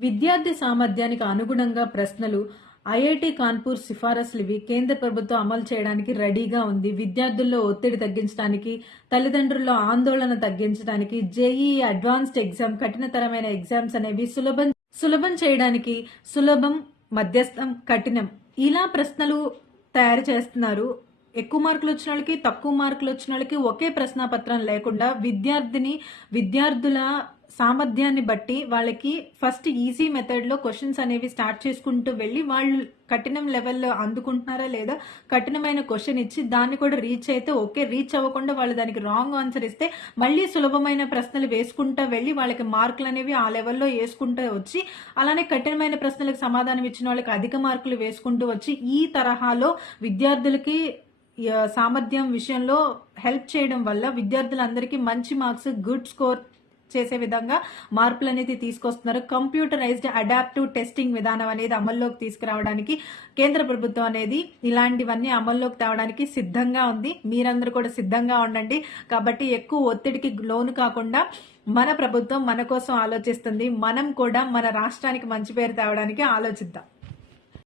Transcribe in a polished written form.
విద్యార్థి సామర్థ్యానికి అనుగుణంగా ప్రశ్నలు ఐఐటి కాన్పూర్ సిఫారసులు ఇవి కేంద్ర ప్రభుత్వం అమలు చేయడానికి రెడీగా ఉంది. విద్యార్థుల్లో ఒత్తిడి తగ్గించడానికి, తల్లిదండ్రుల్లో ఆందోళన తగ్గించడానికి, జేఈఈ అడ్వాన్స్డ్ ఎగ్జామ్ కఠినతరమైన ఎగ్జామ్స్ అనేవి సులభం చేయడానికి సులభం, మధ్యస్థం, కఠినం ఇలా ప్రశ్నలు తయారు చేస్తున్నారు. ఎక్కువ మార్కులు వచ్చిన వాళ్ళకి, తక్కువ మార్కులు వచ్చిన వాళ్ళకి ఒకే ప్రశ్నాపత్రం లేకుండా విద్యార్థుల సామర్థ్యాన్ని బట్టి వాళ్ళకి ఫస్ట్ ఈజీ మెథడ్లో క్వశ్చన్స్ అనేవి స్టార్ట్ చేసుకుంటూ వెళ్ళి వాళ్ళు కఠినం లెవెల్లో అందుకుంటున్నారా లేదా కఠినమైన క్వశ్చన్ ఇచ్చి దాన్ని కూడా రీచ్ అయితే ఓకే, రీచ్ అవ్వకుండా వాళ్ళు దానికి రాంగ్ ఆన్సర్ ఇస్తే మళ్ళీ సులభమైన ప్రశ్నలు వేసుకుంటూ వెళ్ళి వాళ్ళకి మార్కులు అనేవి ఆ లెవెల్లో వేసుకుంటూ వచ్చి అలానే కఠినమైన ప్రశ్నలకు సమాధానం ఇచ్చిన వాళ్ళకి అధిక మార్కులు వేసుకుంటూ వచ్చి ఈ తరహాలో విద్యార్థులకి సామర్థ్యం విషయంలో హెల్ప్ చేయడం వల్ల విద్యార్థులందరికీ మంచి మార్క్స్, గుడ్ స్కోర్ చేసే విధంగా మార్పులు అనేది తీసుకొస్తున్నారు. కంప్యూటరైజ్డ్ అడాప్టివ్ టెస్టింగ్ విధానం అనేది అమల్లోకి తీసుకురావడానికి కేంద్ర ప్రభుత్వం అనేది ఇలాంటివన్నీ అమల్లోకి తేవడానికి సిద్ధంగా ఉంది. మీరందరూ కూడా సిద్ధంగా ఉండండి. కాబట్టి ఎక్కువ ఒత్తిడికి లోను కాకుండా మన ప్రభుత్వం మన కోసం ఆలోచిస్తుంది. మనం కూడా మన రాష్ట్రానికి మంచి పేరు తేవడానికి ఆలోచిద్దాం.